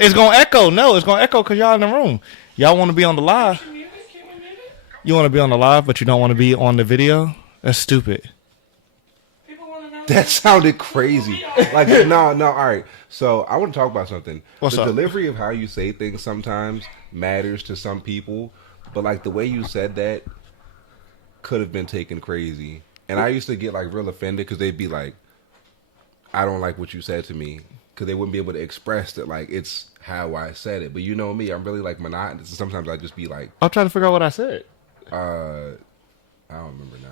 It's gonna echo. No, it's gonna echo because y'all in the room. Y'all want to be on the live. You want to be on the live, but you don't want to be on the video. That's stupid. That sounded crazy. Like, no, all right. So I want to talk about something. What's the up? delivery of how you say things sometimes matters to some people, but like the way you said that could have been taken crazy. And I used to get like real offended because they'd be like, "I don't like what you said to me," because they wouldn't be able to express that like it's how I said it. But you know me, I'm really like monotonous. And sometimes I just be like, I'm trying to figure out what I said. I don't remember now.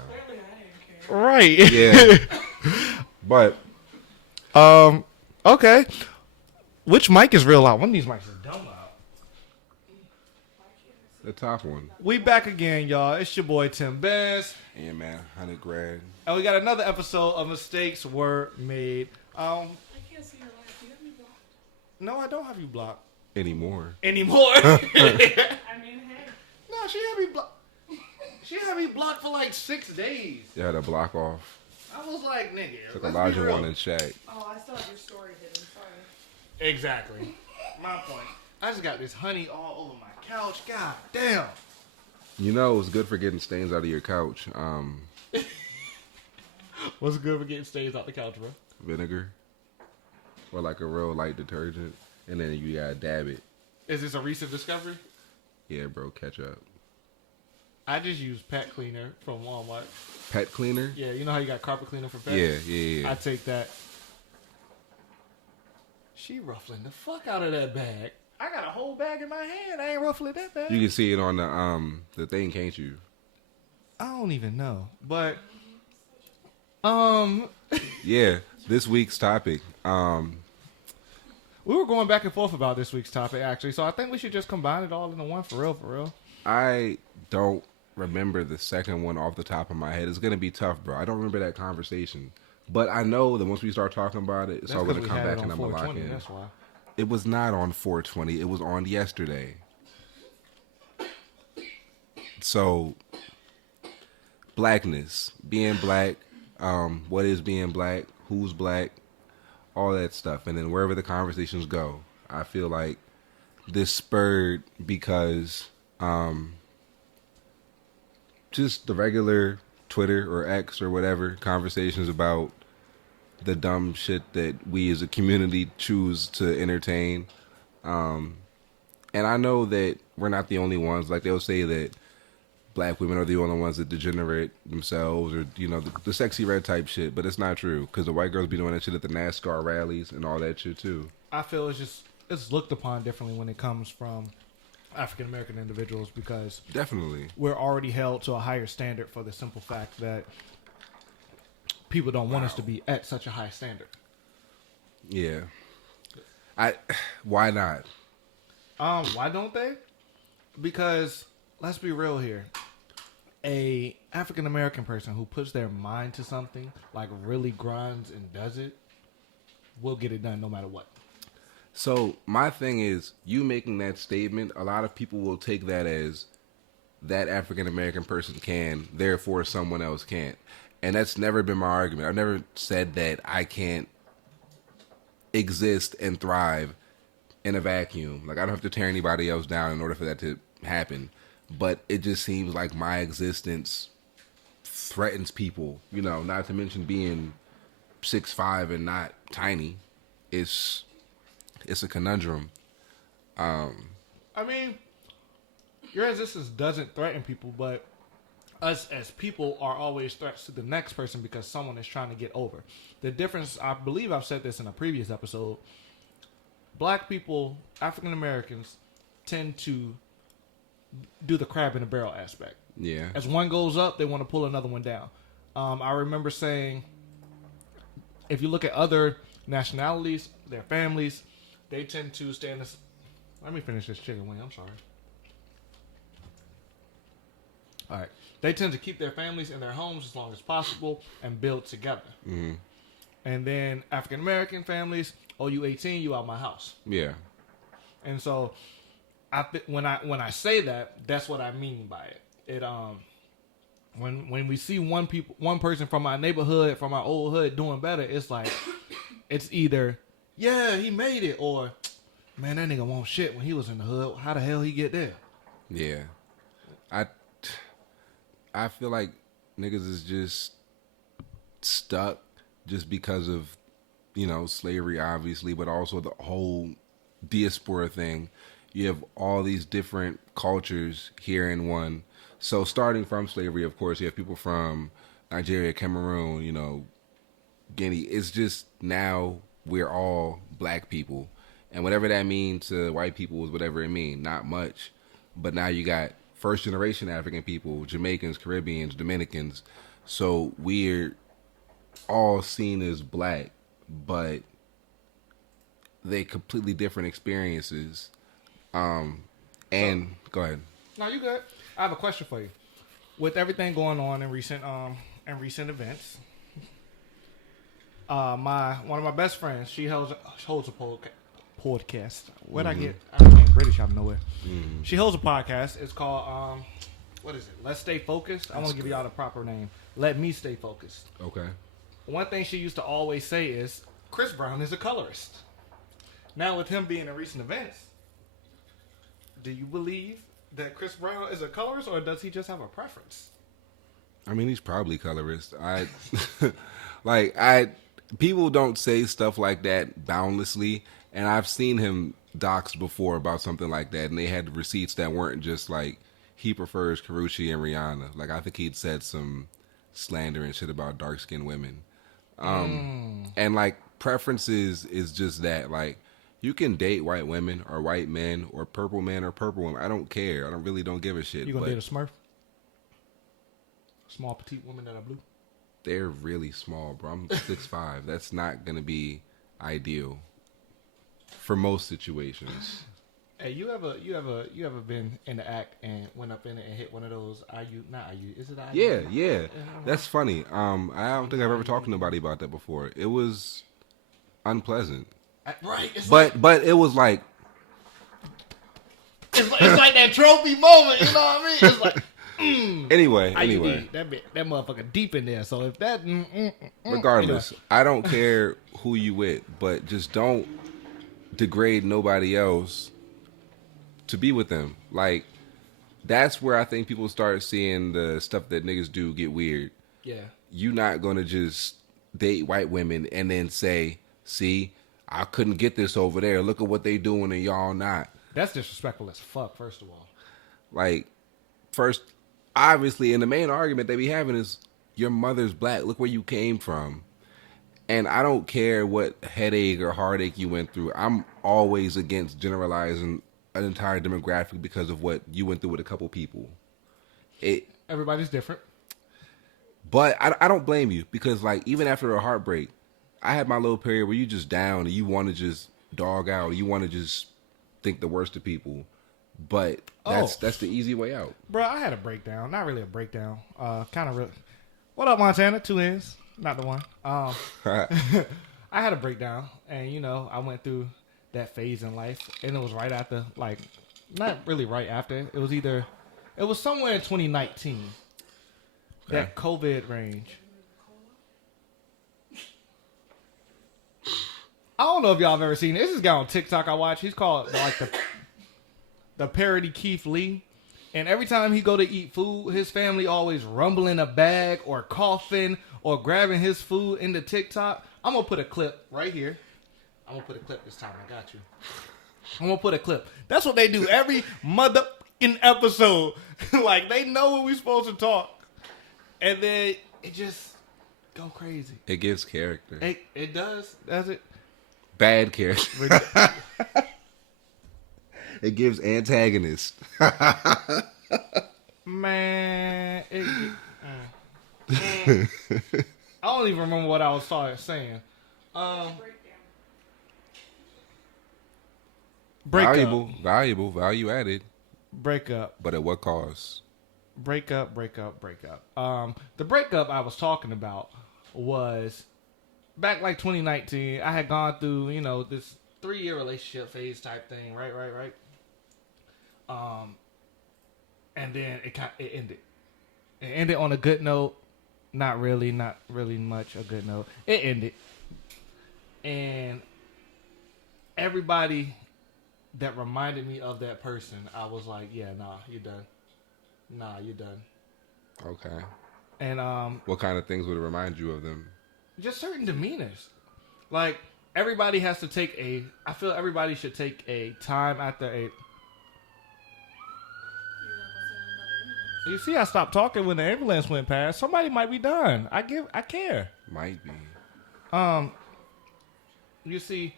Right. Yeah, but Okay. Which mic is real loud? One of these mics is dumb loud. the top one. We back again, y'all. It's your boy Tim Benz. Yeah, man, 100 grand. And we got another episode of Mistakes Were Made. I can't see your life. You have me blocked. No, I don't have you blocked. Anymore. I mean, hey. No, she had me blocked. She had me blocked for like 6 days. You had a block off. I was like, nigga. Took Elijah one and Shaq. Oh, I still have your story hidden. Sorry. Exactly. My point. I just got this honey all over my couch. God damn. You know, it's good for getting stains out of your couch. What's good for getting stains out the couch, bro? Vinegar. Or like a real light detergent. And then you gotta dab it. Is this a recent discovery? Yeah, bro, ketchup. I just use pet cleaner from Walmart. Pet cleaner? Yeah, you know how you got carpet cleaner for pets? Yeah. I take that. She ruffling the fuck out of that bag. I got a whole bag in my hand. I ain't ruffling that bag. You can see it on the thing, can't you? I don't even know. But Yeah. This week's topic. we were going back and forth about this week's topic actually, so I think we should just combine it all into one for real. I don't remember the second one off the top of my head. It's gonna be tough, bro. I don't remember that conversation. But I know that once we start talking about it, it's all gonna come back and I'm gonna lock in. That's why. It was not on 420. It was on yesterday. So, blackness, being black, what is being black, who's black, all that stuff. And then wherever the conversations go, I feel like this spurred because just the regular Twitter or X or whatever conversations about the dumb shit that we as a community choose to entertain. And I know that we're not the only ones. Like they'll say that black women are the only ones that degenerate themselves or, you know, the sexy red type shit. But it's not true because the white girls be doing that shit at the NASCAR rallies and all that shit too. I feel it's looked upon differently when it comes from African American individuals because Definitely. we're already held to a higher standard for the simple fact that people don't want us to be at such a high standard. Yeah. Why not? Why don't they? Because let's be real here. A African American person who puts their mind to something, like really grinds and does it, will get it done no matter what. So my thing is, you making that statement, a lot of people will take that as that African American person can, therefore someone else can't. And that's never been my argument. I've never said that I can't exist and thrive in a vacuum. Like, I don't have to tear anybody else down in order for that to happen. But it just seems like my existence threatens people, you know, not to mention being 6'5" and not tiny. It's a conundrum. I mean, your existence doesn't threaten people, but us as people are always threats to the next person because someone is trying to get over. The difference, I believe I've said this in a previous episode, black people, African Americans, tend to do the crab in a barrel aspect. Yeah. As one goes up, they want to pull another one down. I remember saying, if you look at other nationalities, their families, they tend to stay in this. Let me finish this chicken wing. I'm sorry. All right. They tend to keep their families in their homes as long as possible and build together. Mm-hmm. And then African American families, oh, you 18, you out my house. Yeah. And so, when I say that, that's what I mean by it. It when we see one person from our neighborhood, from our old hood doing better, it's like it's either yeah he made it or man, that nigga won't shit when he was in the hood. How the hell he get there? Yeah. I feel like niggas is just stuck just because of, slavery, obviously, but also the whole diaspora thing. You have all these different cultures here in one. So starting from slavery, of course, you have people from Nigeria, Cameroon, Guinea. It's just now we're all black people. And whatever that means to white people is whatever it means. Not much. But now you got first generation African people, Jamaicans, Caribbeans, Dominicans. So we're all seen as black, but they completely different experiences. And go ahead. No, you good. I have a question for you. With everything going on in recent events, one of my best friends, she holds a podcast. Where'd I get? I became British out of nowhere. Mm-hmm. She holds a podcast. It's called what is it? Let's Stay Focused. I want to give y'all the proper name. Let Me Stay Focused. Okay. One thing she used to always say is Chris Brown is a colorist. Now with him being in recent events, do you believe that Chris Brown is a colorist, or does he just have a preference? I mean, he's probably colorist. People don't say stuff like that boundlessly, and I've seen him doxed before about something like that, and they had receipts that weren't just like he prefers Karrueche and Rihanna. Like I think he'd said some slander and shit about dark skinned women, and like preferences is just that. Like you can date white women or white men or purple men or purple women. I don't care. I don't give a shit. You gonna date a Smurf? Small petite woman that are blue. They're really small, bro. I'm 6'5". That's not gonna be ideal for most situations. Hey, you ever been in the act and went up in it and hit one of those IU? Is it IU? Yeah. That's funny. I don't think I've ever talked to nobody about that before. It was unpleasant. Right. But it was like it's like that trophy moment. You know what I mean? It's like. Anyway, that motherfucker deep in there. So if that, regardless, I don't care who you with, but just don't degrade nobody else to be with them. Like that's where I think people start seeing the stuff that niggas do get weird. Yeah, you not gonna just date white women and then say, "See, I couldn't get this over there. Look at what they doing and y'all not." That's disrespectful as fuck. First of all, obviously, and the main argument they be having is your mother's black. Look where you came from. And I don't care what headache or heartache you went through. I'm always against generalizing an entire demographic because of what you went through with a couple people. Everybody's different. But I don't blame you because, like, even after a heartbreak, I had my little period where you just down and you want to just dog out. You want to just think the worst of people. But that's the easy way out. Bro, I had a breakdown. Not really a breakdown. Kind of real. What up, Montana? 2 ends. Not the one. I had a breakdown. And, I went through that phase in life. And it was right after, like, not really right after. It was somewhere in 2019. Okay. That COVID range. I don't know if y'all have ever seen it. This guy on TikTok I watch. He's called, like, the parody Keith Lee, and every time he go to eat food, his family always rumbling a bag or coughing or grabbing his food in the TikTok. I'm gonna put a clip right here. I'm gonna put a clip this time. I got you. I'm gonna put a clip. That's what they do every motherfucking episode. Like they know when we supposed to talk, and then it just go crazy. It gives character. It does it? Bad character. It gives antagonist. Man, I don't even remember what I was saying. Valuable, value added. Breakup. But at what cost? Breakup. The breakup I was talking about was back like 2019. I had gone through, this 3-year relationship phase type thing, right. And then it ended. It ended on a good note. Not really much a good note. It ended. And everybody that reminded me of that person, I was like, yeah, nah, you're done. Nah, you're done. Okay. And what kind of things would remind you of them? Just certain demeanors. Like everybody has to take a. I feel everybody should take a time after a. You see, I stopped talking when the ambulance went past. Somebody might be done. I care. Might be. You see,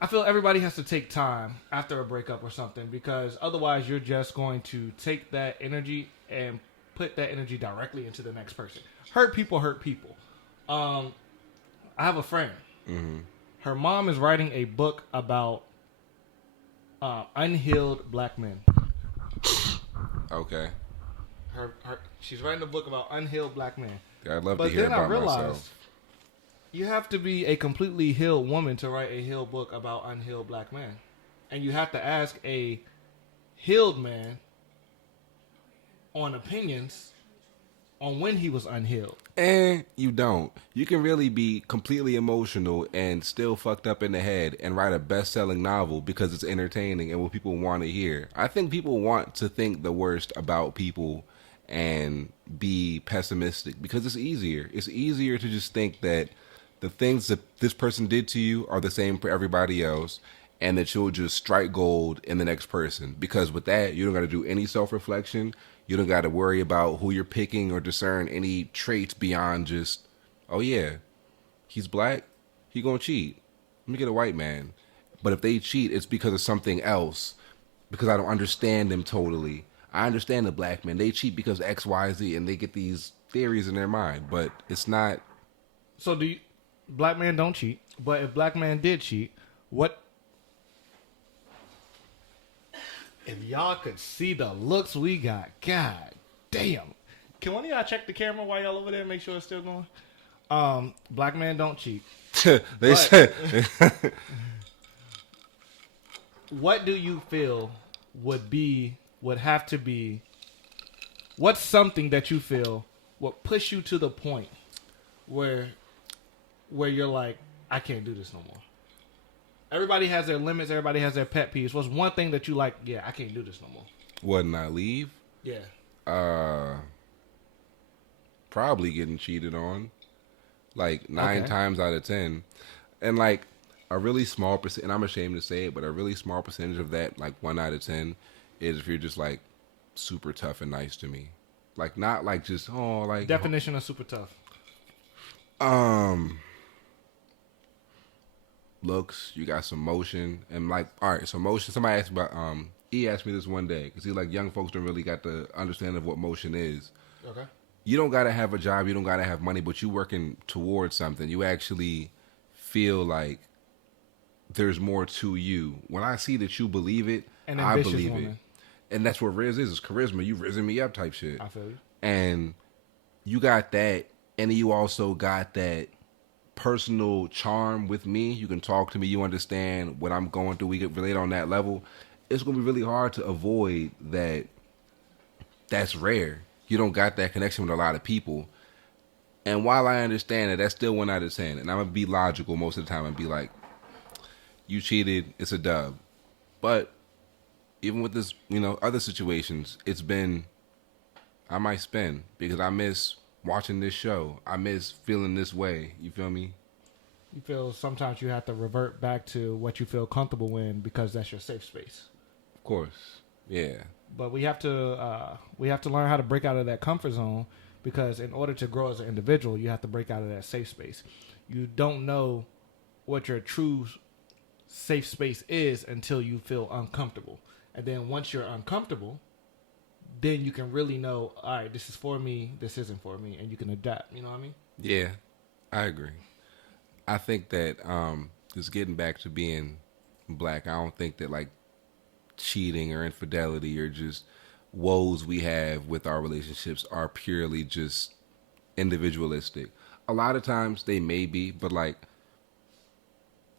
I feel everybody has to take time after a breakup or something because otherwise you're just going to take that energy and put that energy directly into the next person. Hurt people hurt people. I have a friend. Mm-hmm. Her mom is writing a book about unhealed black men. Okay. She's writing a book about unhealed black men. I'd love to hear about myself. You have to be a completely healed woman to write a healed book about unhealed black men. And you have to ask a healed man on opinions on when he was unhealed. And you don't. You can really be completely emotional and still fucked up in the head and write a best-selling novel because it's entertaining and what people want to hear. I think people want to think the worst about people and be pessimistic because it's easier. It's easier to just think that the things that this person did to you are the same for everybody else and that you'll just strike gold in the next person. Because with that, you don't got to do any self-reflection. You don't got to worry about who you're picking or discern any traits beyond just, oh yeah, he's black, he gonna cheat. Let me get a white man. But if they cheat, it's because of something else. Because I don't understand them totally. I understand the black men. They cheat because X, Y, Z, and they get these theories in their mind. But it's not. So black men don't cheat. But if black man did cheat, what? If y'all could see the looks we got, god damn. Can one of y'all check the camera while y'all over there and make sure it's still going? Black men don't cheat. They said. What do you feel would have to be, what's something that you feel would push you to the point where you're like, I can't do this no more? Everybody has their limits. Everybody has their pet peeves. What's one thing that you like? Yeah, I can't do this no more. Wouldn't I leave? Yeah. Probably getting cheated on, like 9 times out of 10, and like a really small percent. And I'm ashamed to say it, but a really small percentage of that, like 1 out of 10, is if you're just like super tough and nice to me, like not like just like definition of super tough. Looks, you got some motion, and like, all right, so motion. Somebody asked me about, he asked me this one day, because he's like, young folks don't really got the understanding of what motion is. Okay. You don't got to have a job, you don't got to have money, but you working towards something. You actually feel like there's more to you. When I see that you believe it, I believe it. And that's what Riz is charisma. You rizzing me up type shit. I feel you. And you got that, and then you also got that personal charm with me. You can talk to me. You understand what I'm going through. We can relate on that level. It's going to be really hard to avoid that. That's rare. You don't got that connection with a lot of people. And while I understand that, that's still 1 out of 10. And I'm going to be logical most of the time and be like, you cheated. It's a dub. But even with this, other situations, it's been, I might spend because I miss watching this show. I miss feeling this way. You feel me? You feel sometimes you have to revert back to what you feel comfortable in because that's your safe space. Of course. Yeah. But we have to learn how to break out of that comfort zone because in order to grow as an individual, you have to break out of that safe space. You don't know what your true safe space is until you feel uncomfortable. And then once you're uncomfortable, then you can really know, all right, this is for me, this isn't for me, and you can adapt. You know what I mean? Yeah, I agree. I think that just getting back to being black, I don't think that like cheating or infidelity or just woes we have with our relationships are purely just individualistic. A lot of times they may be, but like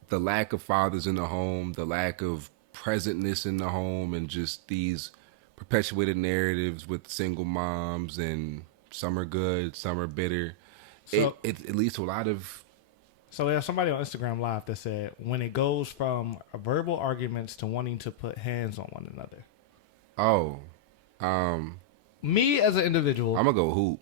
the lack of fathers in the home, the lack of presentness in the home, and just these perpetuated narratives with single moms and some are good, some are bitter. So, it leads to a lot of So there's somebody on Instagram Live that said, when it goes from verbal arguments to wanting to put hands on one another. Oh. Me as an individual. I'm going to go hoop.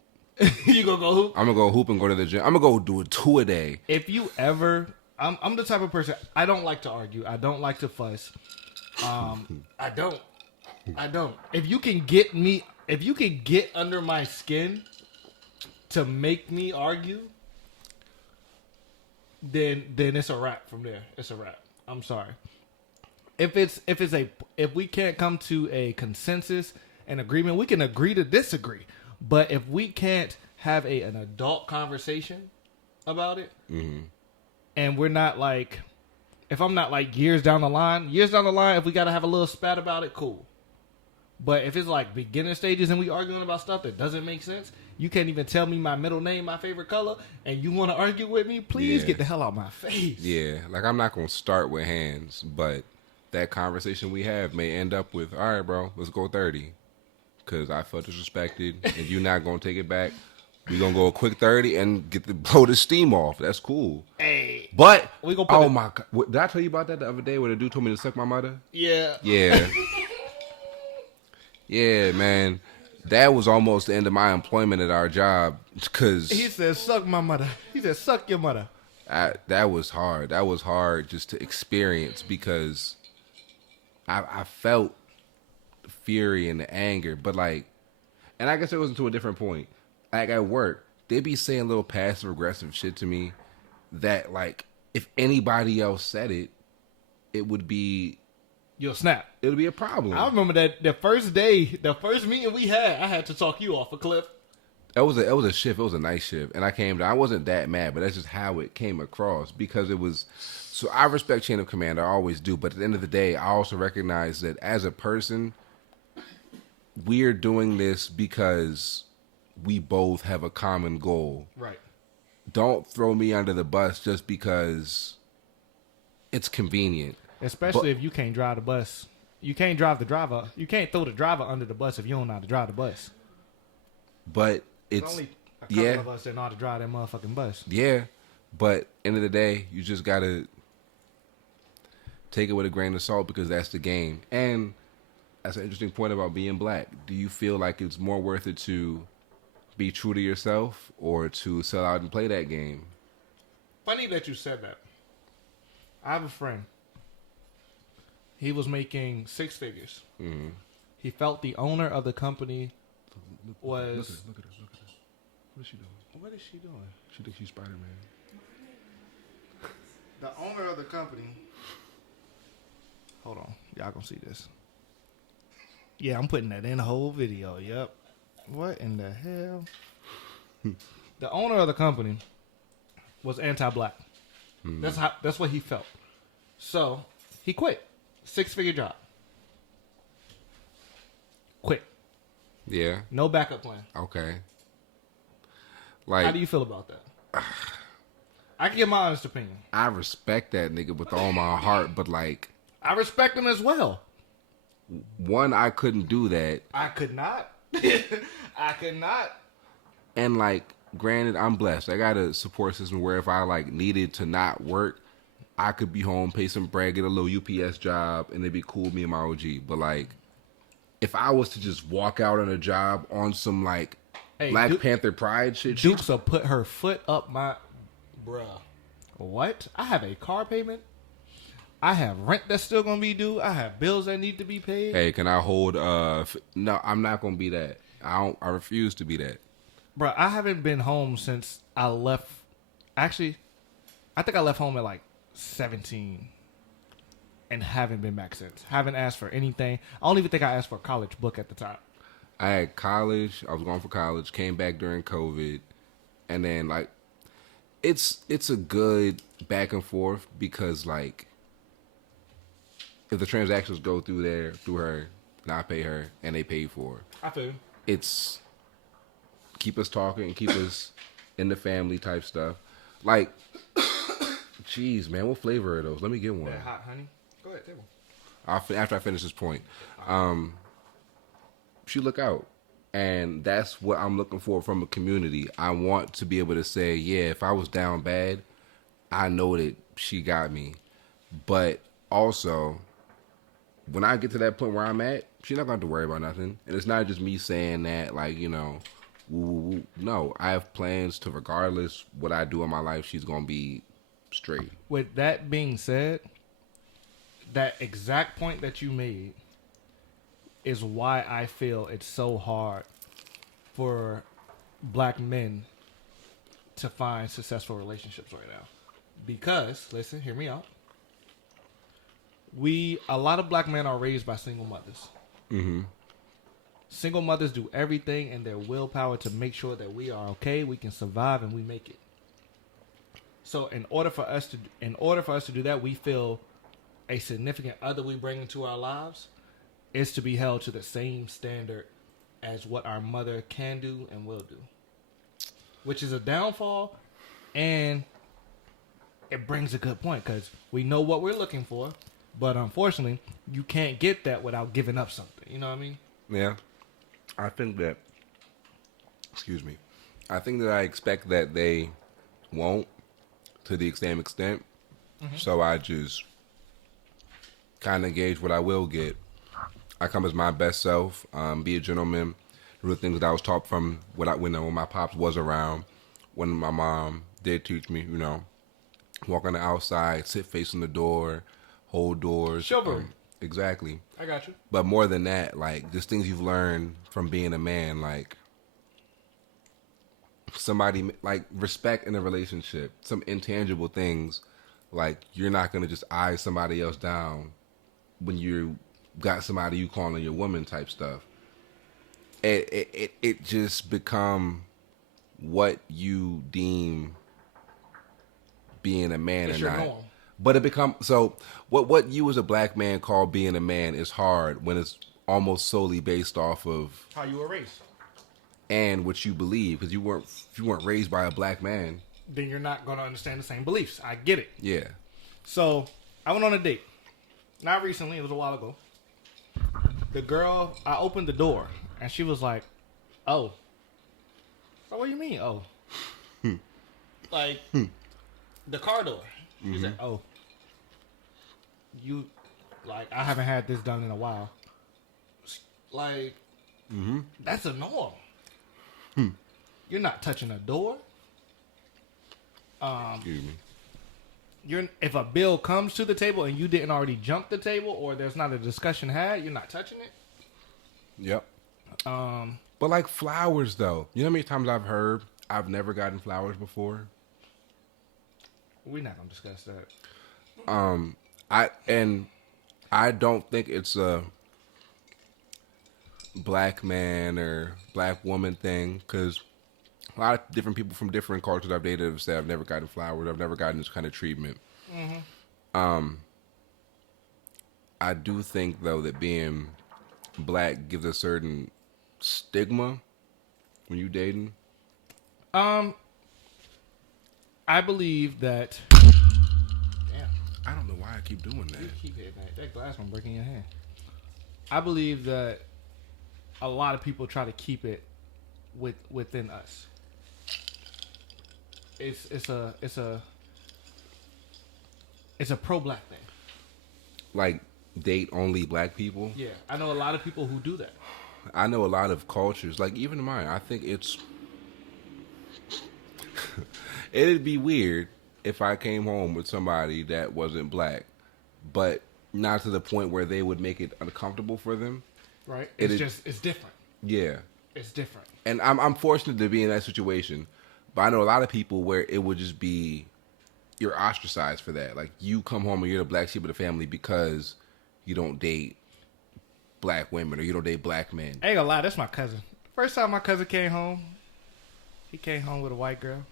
You going to go hoop? I'm going to go hoop and go to the gym. I'm going to go do 2 a day. If you ever... I'm the type of person, I don't like to argue. I don't like to fuss. I don't. If you can get under my skin to make me argue, then it's a wrap from there. It's a wrap. I'm sorry. If we can't come to a consensus and agreement, we can agree to disagree. But if we can't have an adult conversation about it, and we're not like, if I'm not like years down the line, if we got to have a little spat about it, cool. But if it's like beginner stages and we arguing about stuff that doesn't make sense, you can't even tell me my middle name, my favorite color, and you want to argue with me, please get the hell out my face. Yeah, like I'm not going to start with hands, but that conversation we have may end up with, all right, bro, let's go 30. Because I felt disrespected and you're not going to take it back. We're going to go a quick 30 and blow the steam off. That's cool. Hey. But, my God. Did I tell you about that the other day where the dude told me to suck my mother? Yeah. Yeah. Yeah, man. That was almost the end of my employment at our job. Cause he said, suck my mother. He said, suck your mother. That was hard. That was hard just to experience because I felt fury and the anger. But like, and I guess it wasn't to a different point. Like at work, they be saying little passive aggressive shit to me that like if anybody else said it, it would be you'll snap. It would be a problem. I remember that the first meeting we had, I had to talk you off a cliff. It was a shift. It was a night shift, and I came down. I wasn't that mad, but that's just how it came across because it was. So I respect chain of command. I always do, but at the end of the day, I also recognize that as a person, we're doing this because we both have a common goal. Right. Don't throw me under the bus just because it's convenient. Especially if you can't drive the bus. You can't drive the driver. You can't throw the driver under the bus if you don't know how to drive the bus. But There's only a couple of us that know how to drive that motherfucking bus. Yeah. But end of the day, you just got to take it with a grain of salt because that's the game. And that's an interesting point about being black. Do you feel like it's more worth it to be true to yourself or to sell out and play that game? Funny that you said that. I have a friend. He was making 6 figures. Mm-hmm. He felt the owner of the company was... Look at her. What is she doing? What is she doing? She thinks she's Spider-Man. The owner of the company... Hold on. Y'all gonna see this. Yeah, I'm putting that in the whole video. Yep. What in the hell? The owner of the company was anti-black. Mm. That's what he felt. So he quit. 6-figure job. Quit. Yeah. No backup plan. Okay. Like, how do you feel about that? I can give my honest opinion. I respect that nigga with all my heart, but like, I respect him as well. One, I couldn't do that. I could not. I could not. And like, granted, I'm blessed. I got a support system where if I like needed to not work, I could be home, pay some bread, get a little UPS job, and it'd be cool, me and my OG. But like, if I was to just walk out on a job on some like Black Panther pride shit, Dukes will put her foot up my... Bruh. What? I have a car payment. I have rent that's still going to be due. I have bills that need to be paid. Hey, can I hold... No, I'm not going to be that. I refuse to be that. Bruh, I haven't been home since I left... Actually, I think I left home at like 17 and haven't been back since. Haven't asked for anything. I don't even think I asked for a college book at the time. I had college. I was going for college. Came back during COVID. And then, like, it's a good back and forth because, like, if the transactions go through her, and I pay her, and they pay for it. I feel. It's keep us talking, keep us in the family type stuff. Like, jeez, man, what flavor are those? Let me get one. They're hot, honey. Go ahead, take one. After I finish this point. She look out. And that's what I'm looking for from a community. I want to be able to say, yeah, if I was down bad, I know that she got me. But also, when I get to that point where I'm at, she's not going to have to worry about nothing. And it's not just me saying that, like, you know, woo, woo, woo. No, I have plans to, regardless what I do in my life, she's going to be straight. With that being said, that exact point that you made is why I feel it's so hard for black men to find successful relationships right now. Because, listen, hear me out. A lot of black men are raised by single mothers. Mm-hmm. Single mothers do everything in their willpower to make sure that we are okay, we can survive, and we make it. So in order for us to do that, we feel a significant other we bring into our lives is to be held to the same standard as what our mother can do and will do, which is a downfall, and it brings a good point because we know what we're looking for, but unfortunately, you can't get that without giving up something. You know what I mean? Yeah. I think that, I think that I expect that they won't to the same extent. Mm-hmm. So I just kind of gauge what I will get. I come as my best self, be a gentleman, do the things that I was taught from when my pops was around, when my mom did teach me, you know, walk on the outside, sit facing the door, hold doors. Chivalry. Exactly. I got you. But more than that, like, just things you've learned from being a man, like somebody, like respect in a relationship, some intangible things, like you're not going to just eye somebody else down when you got somebody you calling your woman type stuff. It just become what you deem being a man it's or not. Norm. But it become so what you as a black man call being a man is hard when it's almost solely based off of how you were raised and what you believe, because if you weren't raised by a black man, then you're not going to understand the same beliefs. I get it. Yeah. So I went on a date, not recently, it was a while ago. The girl, I opened the door and she was like, "Oh." So what do you mean, "Oh"? Like the car door. She said, "Oh, you, like, I haven't had this done in a while." Like, that's a norm. You're not touching a door. Excuse me. If a bill comes to the table and you didn't already jump the table or there's not a discussion had, you're not touching it. Yep. But like flowers, though. You know how many times I've never gotten flowers before? We're not gonna discuss that. I don't think it's a black man or black woman thing, because a lot of different people from different cultures I've dated have said I've never gotten flowers, I've never gotten this kind of treatment. I do think though that being black gives a certain stigma when you dating. I believe that. Damn. I don't know why I keep doing that. You keep hitting that glass gonna break in your hand. I believe that a lot of people try to keep it within us. It's a pro-black thing. Like date only black people? Yeah, I know a lot of people who do that. I know a lot of cultures, like even mine. I think it's it'd be weird if I came home with somebody that wasn't black, but not to the point where they would make it uncomfortable for them. Right. It's different. Yeah. It's different. And I'm fortunate to be in that situation, but I know a lot of people where it would just be you're ostracized for that. Like you come home and you're the black sheep of the family because you don't date black women or you don't date black men. I ain't gonna lie, that's my cousin. First time my cousin came home, he came home with a white girl.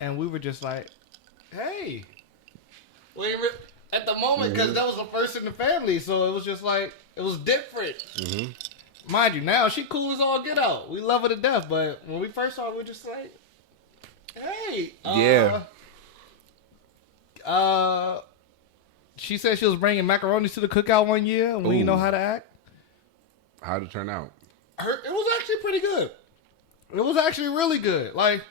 And we were just like, "Hey." At the moment, because that was the first in the family, so it was just like, it was different. Mind you, now she cool as all get out. We love her to death, but when we first saw her, we were just like, "Hey." Yeah. She said she was bringing macaronis to the cookout one year, and we didn't know how to act. How'd it turn out? It was actually pretty good. It was actually really good. Like,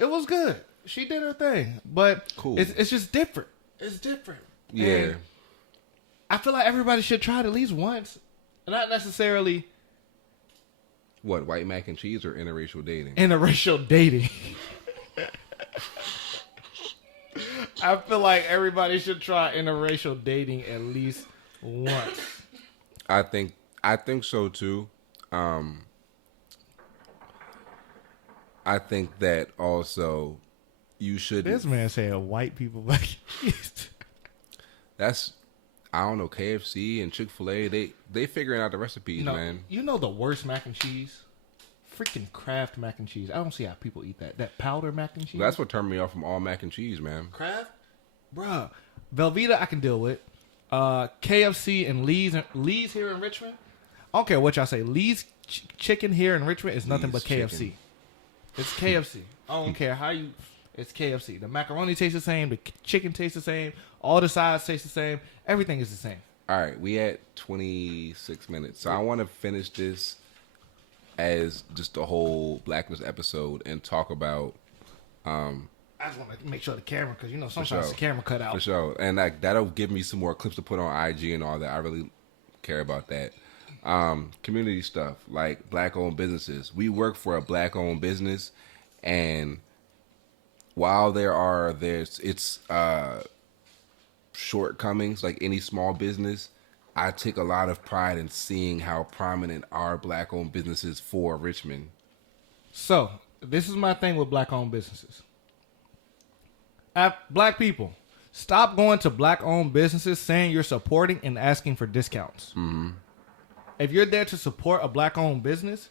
it was good. She did her thing, but Cool. It's just different. It's different. Yeah. And I feel like everybody should try it at least once, not necessarily What, white mac and cheese or interracial dating? interracial dating. I feel like everybody should try interracial dating at least once. I think so too. I think that also you should. This man said white people mac and cheese. That's, I don't know, KFC and Chick-fil-A, they figuring out the recipes, man. You know the worst mac and cheese? Freaking Kraft mac and cheese. I don't see how people eat that. That powder mac and cheese. That's what turned me off from all mac and cheese, man. Kraft? Bruh. Velveeta I can deal with. KFC and Lee's here in Richmond. I don't care what y'all say. Lee's chicken here in Richmond is nothing Lee's but KFC. chicken. It's KFC. I don't care how you... It's KFC. The macaroni tastes the same. The chicken tastes the same. All the sides taste the same. Everything is the same. All right, we at 26 minutes. So I want to finish this as just a whole Blackness episode and talk about... I just want to make sure the camera, because you know sometimes sure. the camera cut out. For sure. And that'll give me some more clips to put on IG and all that. I really care about that. Community stuff, like black-owned businesses. We work for a black-owned business, and while there's shortcomings like any small business, I take a lot of pride in seeing how prominent our black-owned businesses for Richmond. So, this is my thing with black-owned businesses. Black people, stop going to black-owned businesses saying you're supporting and asking for discounts. Mm-hmm. If you're there to support a black-owned business,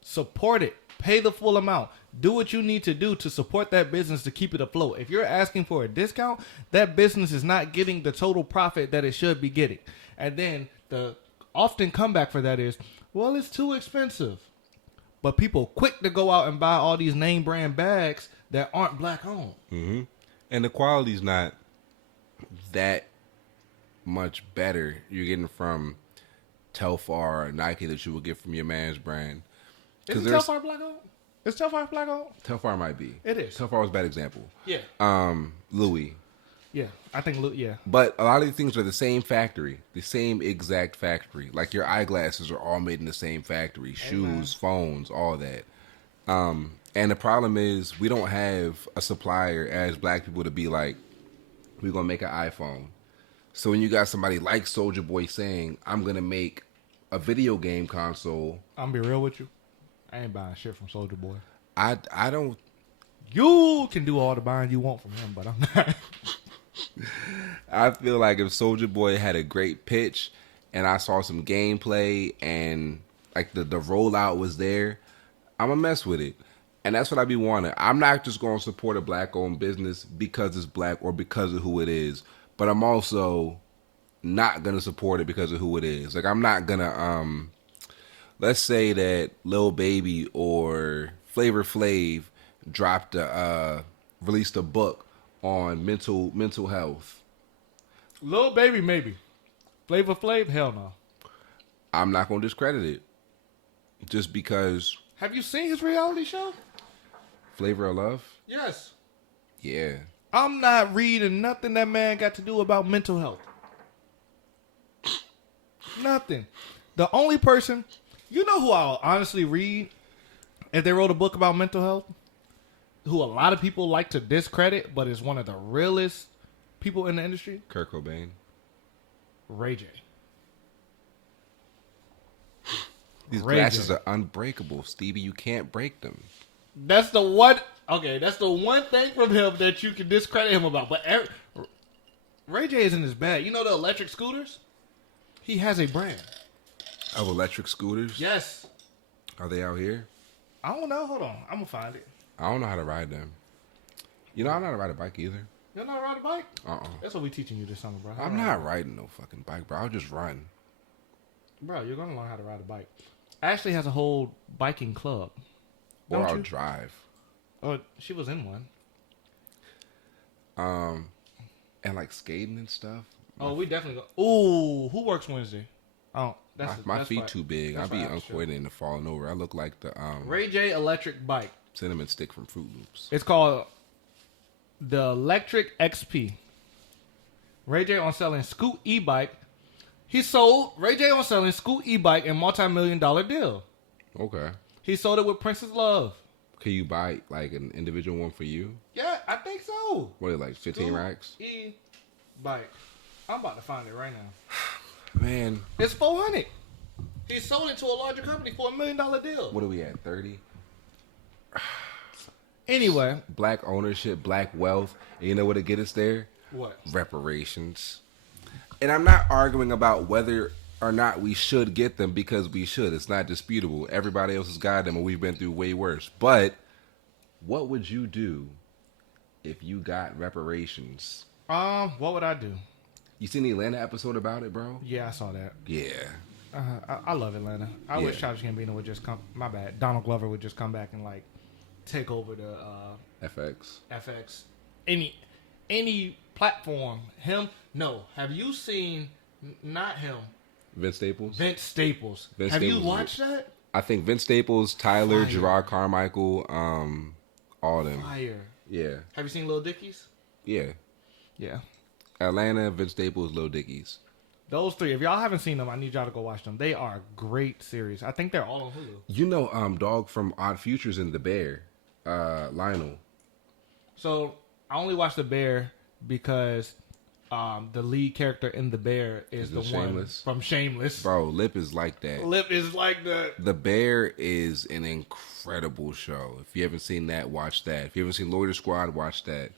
support it. Pay the full amount. Do what you need to do to support that business to keep it afloat. If you're asking for a discount, that business is not getting the total profit that it should be getting. And then the often comeback for that is, well, it's too expensive. But people quick to go out and buy all these name brand bags that aren't black-owned. Mm-hmm. And the quality's not that much better you're getting from Telfar or Nike that you would get from your man's brand. Is Telfar black-owned? Is Telfar black-owned? Telfar might be. It is. Telfar was a bad example. Yeah. Louis. Yeah, I think, yeah. But a lot of these things are the same factory, the same exact factory. Like your eyeglasses are all made in the same factory, shoes, phones, all that. And the problem is we don't have a supplier as black people to be like, we're going to make an iPhone. So when you got somebody like Soulja Boy saying, I'm going to make a video game console. I'm going to be real with you. I ain't buying shit from Soulja Boy. I don't. You can do all the buying you want from him, but I'm not. I feel like if Soulja Boy had a great pitch and I saw some gameplay and like the rollout was there, I'm going to mess with it. And that's what I be wanting. I'm not just going to support a black-owned business because it's black or because of who it is. But I'm also not going to support it because of who it is. Like, I'm not going to, let's say that Lil Baby or Flavor Flav released a book on mental health. Lil Baby, maybe. Flavor Flav, hell no. I'm not going to discredit it. Just because. Have you seen his reality show? Flavor of Love? Yes. Yeah. I'm not reading nothing that man got to do about mental health. Nothing. The only person, you know who I'll honestly read if they wrote a book about mental health? Who a lot of people like to discredit, but is one of the realest people in the industry? Kurt Cobain. Ray J. These glasses are unbreakable, Stevie. You can't break them. That's the one. Okay, that's the one thing from him that you can discredit him about. But Ray J isn't as bad. You know the electric scooters? He has a brand of electric scooters. Yes. Are they out here? I don't know. Hold on, I'm gonna find it. I don't know how to ride them. You know, I'm not how to ride a bike either. You're not ride a bike? That's what we teaching you this summer, bro. I'm not riding no fucking bike, bro. I'll just run. Bro, you're gonna learn how to ride a bike. Ashley has a whole biking club. Or I'll drive. Oh, she was in one. And like skating and stuff. Oh, we definitely go. Ooh, who works Wednesday? Oh, my feet too big. I'll be uncoordinated and falling over. I look like the Ray J electric bike. cinnamon stick from Fruit Loops. It's called the electric XP. Ray J on selling Scoot e-bike. He sold Ray J on selling Scoot e-bike in multi-million-dollar deal. Okay. He sold it with Princess Love. Can you buy like an individual one for you? Yeah, I think so. What are they, like 15 Scoot racks? E-bike. I'm about to find it right now. Man. It's $400. He sold it to a larger company for $1 million deal. What are we at, 30? Anyway. Black ownership, black wealth. And you know what to get us there? What? Reparations. And I'm not arguing about whether or not we should get them, because we should. It's not disputable. Everybody else has got them and we've been through way worse. But what would you do if you got reparations? What would I do? You seen the Atlanta episode about it, bro? Yeah, I saw that. Yeah. I love Atlanta. I wish Childish Gambino would just come. My bad. Donald Glover would just come back and like take over the FX. Any platform. Him? No. Have you seen? Not him. Vince Staples. Have you watched that? I think Vince Staples, Tyler, Fire. Gerard Carmichael, all of them. Fire. Yeah. Have you seen Lil Dickies? Yeah. Yeah. Atlanta, Vince Staples, Lil Dickies. Those three. If y'all haven't seen them, I need y'all to go watch them. They are a great series. I think they're all on Hulu. You know, dog from Odd Futures and The Bear, Lionel. So I only watched The Bear because the lead character in The Bear is the one from Shameless. Bro, Lip is like that. Lip is like that. The Bear is an incredible show. If you haven't seen that, watch that. If you haven't seen Loiter Squad, watch that.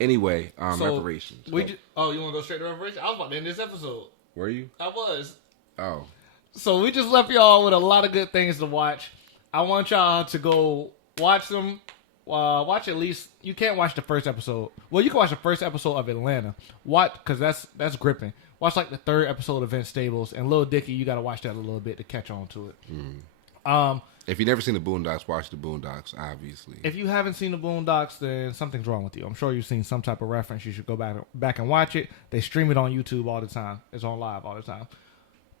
Anyway, reparations. You want to go straight to reparations? I was about to end this episode. Were you? I was. Oh. So we just left y'all with a lot of good things to watch. I want y'all to go watch them. Watch at least. You can't watch the first episode. Well, you can watch the first episode of Atlanta. Watch, because that's gripping. Watch like the third episode of Vince Staples and Lil Dicky. You got to watch that a little bit to catch on to it. If you've never seen the Boondocks, watch the Boondocks. Obviously. If you haven't seen the Boondocks, then something's wrong with you. I'm sure you've seen some type of reference. You should go back and watch it. They stream it on YouTube all the time. It's on live all the time.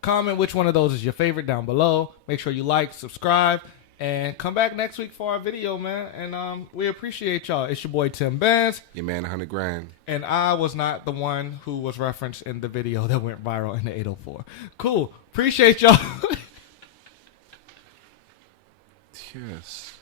Comment which one of those is your favorite down below. Make sure you like, subscribe, and come back next week for our video, man. And we appreciate y'all. It's your boy Tim Benz. Your man, 100 grand. And I was not the one who was referenced in the video that went viral in the 804. Cool. Appreciate y'all. Yes.